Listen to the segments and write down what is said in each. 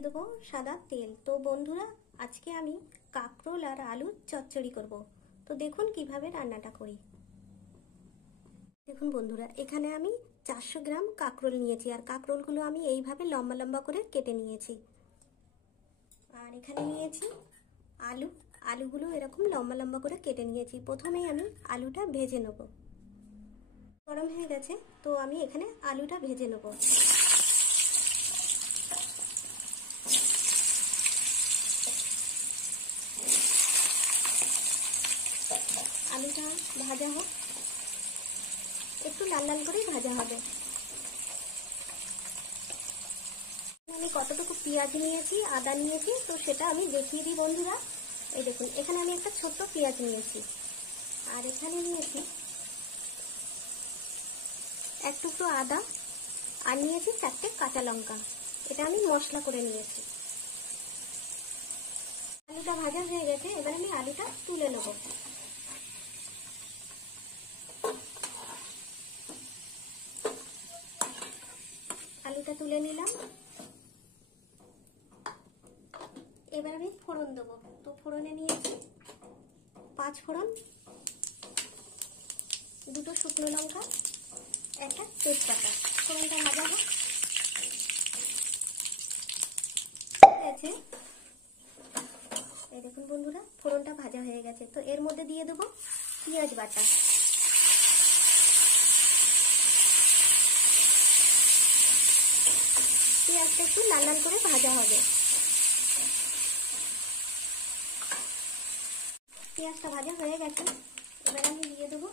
দিয়ে দেবো সাদা তেল। তো বন্ধুরা, আজকে আমি কাঁকরোল আর আলুর চচ্চড়ি করব। তো দেখুন কিভাবে রান্নাটা করি। দেখুন বন্ধুরা, এখানে আমি 400 গ্রাম কাঁকরোল নিয়েছি, আর কাঁকরোলগুলো আমি এইভাবে লম্বা লম্বা করে কেটে নিয়েছি। আর এখানে নিয়েছি আলুগুলো এরকম লম্বা লম্বা করে কেটে নিয়েছি। প্রথমেই আমি আলুটা ভেজে নেব। গরম হয়ে গেছে, তো আমি এখানে আলুটা ভেজে নেব। আলুটা ভাজা হোক, একটু লাল লাল করেই ভাজা হবে। আমি কতটুকু পেঁয়াজ নিয়েছি, আদা নিয়েছি, তো সেটা আমি দেখিয়ে দিই বন্ধুরা। এই দেখুন, এখানে আমি একটা ছোট্ট পেঁয়াজ নিয়েছি, আর এখানে নিয়েছি এক টুকরো আদা, আর নিয়েছি 4টে কাঁচা লঙ্কা। এটা আমি মশলা করে নিয়েছি। আলুটা ভাজা হয়ে গেছে, এবার আমি আলুটা তুলে নেব। আলুটা তুলে নিলাম। এবার আমি ফোড়ন দেবো। তো ফোড়নে নিয়েছি 5 ফোড়ন, 2টো শুকনো লঙ্কা, একটা তেজপাতা। ফোড়নটা ভাজা হোক। গেছে, এই দেখুন বন্ধুরা, ফোড়নটা ভাজা হয়ে গেছে। তো এর মধ্যে দিয়ে দেবো পেঁয়াজ বাটা। পেঁয়াজটা একটু লাল লাল করে ভাজা হবে। পেঁয়াজটা ভাজা হয়ে গেছে, এবার আমি দিয়ে দেবো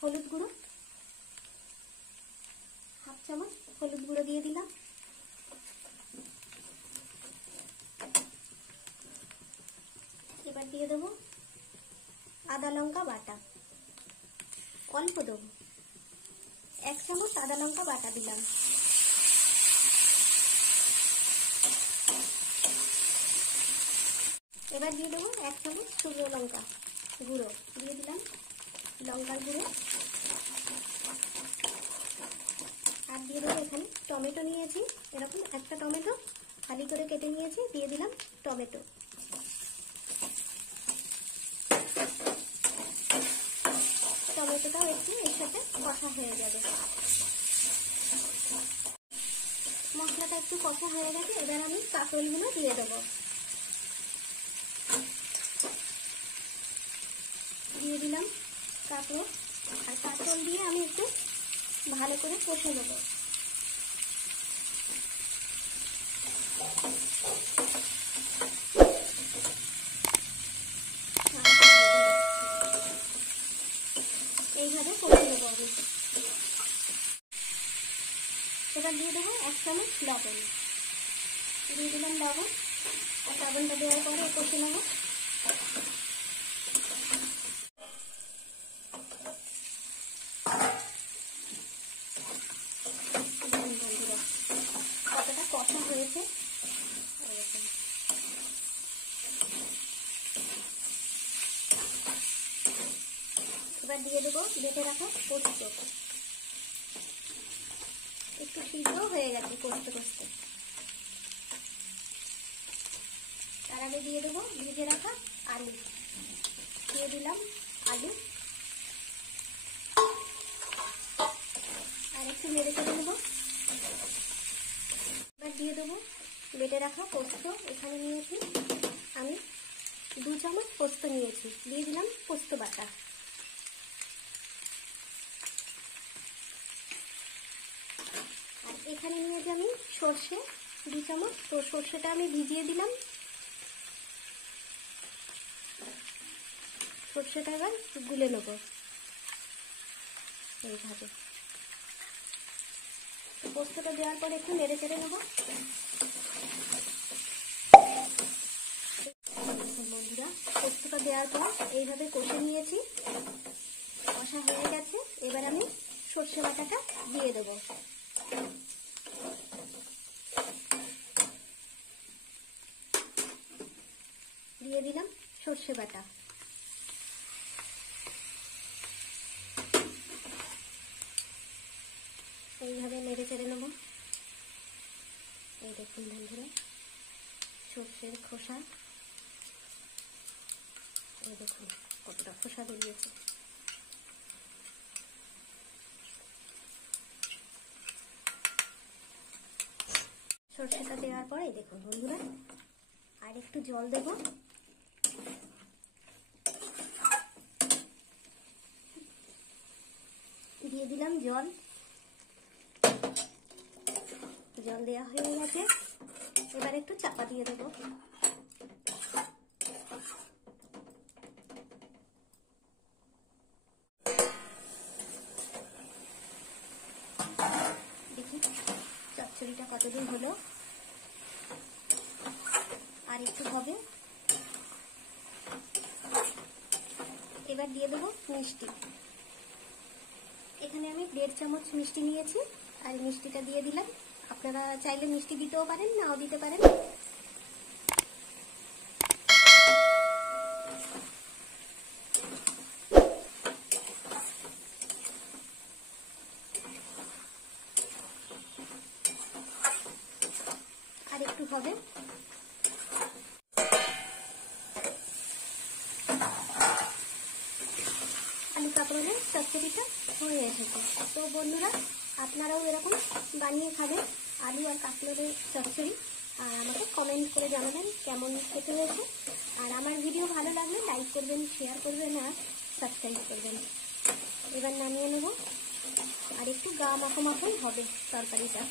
হলুদ গুঁড়ো। 1/2 চামচ হলুদ গুঁড়ো দিয়ে দিলাম। এবার দিয়ে দেবো আদা লঙ্কা বাটা, অল্প দেবো, 1 চামচ আদা লঙ্কা বাটা দিলাম। এবার দিয়ে দেবো 1 চামচ শুকনো লঙ্কা গুঁড়ো, দিয়ে দিলাম লঙ্কার গুঁড়ো। আর দিয়ে দেবো এখানে টমেটো নিয়েছি, এরকম একটা টমেটো খালি করে কেটে নিয়েছি, দিয়ে দিলাম টমেটো। টমেটোটাও একটু এর সাথে কষা হয়ে যাবে। মশলাটা একটু কষা হয়ে গেছে, এবার আমি কাঁকরোলগুলো দিয়ে দেবো। দিয়ে দিলাম কাঁকরোল, আর কাঁকরোল দিয়ে আমি একটু ভালো করে কষে নেব। এইভাবে কষে নেবো আমি। এবার দিয়ে দেবো 1 চামচ লবণ, দিয়ে দিলাম লবণ। আর লবণটা দেওয়ার পরে কষে নেবো। কতটা কষা হয়েছে, এবার দিয়ে দেবো বেটে রাখা পোস্ত। একটু সিদ্ধ হয়ে গেছে কষতে কষতে। তার আগে দিয়ে দেবো ভেজে রাখা আলু, দিয়ে দিলাম আলু, আর একটু নেড়ে চেড়ে নেবো। এবার দিয়ে দেবো বেটে রাখা পোস্ত। এখানে নিয়েছি আমি 2 চামচ পোস্ত নিয়েছি, দিয়ে দিলাম পোস্ত বাটা। আর এখানে নিয়েছি আমি সর্ষে 2 চামচ, তো সর্ষেটা আমি ভিজিয়ে দিলাম। সর্ষেটা এবার গুলে নেব এইভাবে। পোস্তটা দেওয়ার পর একটু নেড়ে চেড়ে নেব। বন্ধুরা, পোস্তটা দেওয়ার পর এইভাবে কষে নিয়েছি, কষা হয়ে গেছে। এবার আমি সর্ষে বাটাটা দিয়ে দেব। দিয়ে দিলাম সর্ষে বাটা। এইভাবে নেড়ে চেড়ে নেব। এই দেখুন বন্ধুরা, সর্ষের খোসা, এই দেখুন কতটা খোসা বেরিয়েছে। সর্ষেটা দেওয়ার পরে দেখুন বন্ধুরা আর একটু জল দেব। দিয়ে দিলাম জল। জল দেওয়া হয়ে গেছে, এবার একটু চাপা দিয়ে দেবো। দেখি চচ্চড়িটা কতদিন হলো, আর একটু হবে। এবার দিয়ে দেবো মিষ্টি। এখানে আমি 1.5 চামচ মিষ্টি নিয়েছি, আর মিষ্টিটা দিয়ে দিলাম। আপনারা চাইলে মিষ্টি দিতেও পারেন, নাও দিতে পারেন। আর একটু হবে। আলু কাঁকরোলের চচ্চড়িটা হয়ে এসেছে। তো বন্ধুরা আপনারাও এরকম বানিয়ে খাবেন আলু আর কাঁকরোলের চচ্চড়ি, আর আমাকে কমেন্ট করে জানাবেন কেমন খেতে হয়েছে। আর আমার ভিডিও ভালো লাগলে লাইক করবেন, শেয়ার করবেন আর সাবস্ক্রাইব করবেন। এবার নামিয়ে নেব, আর একটু গা মাখো মাখোই হবে তরকারিটা।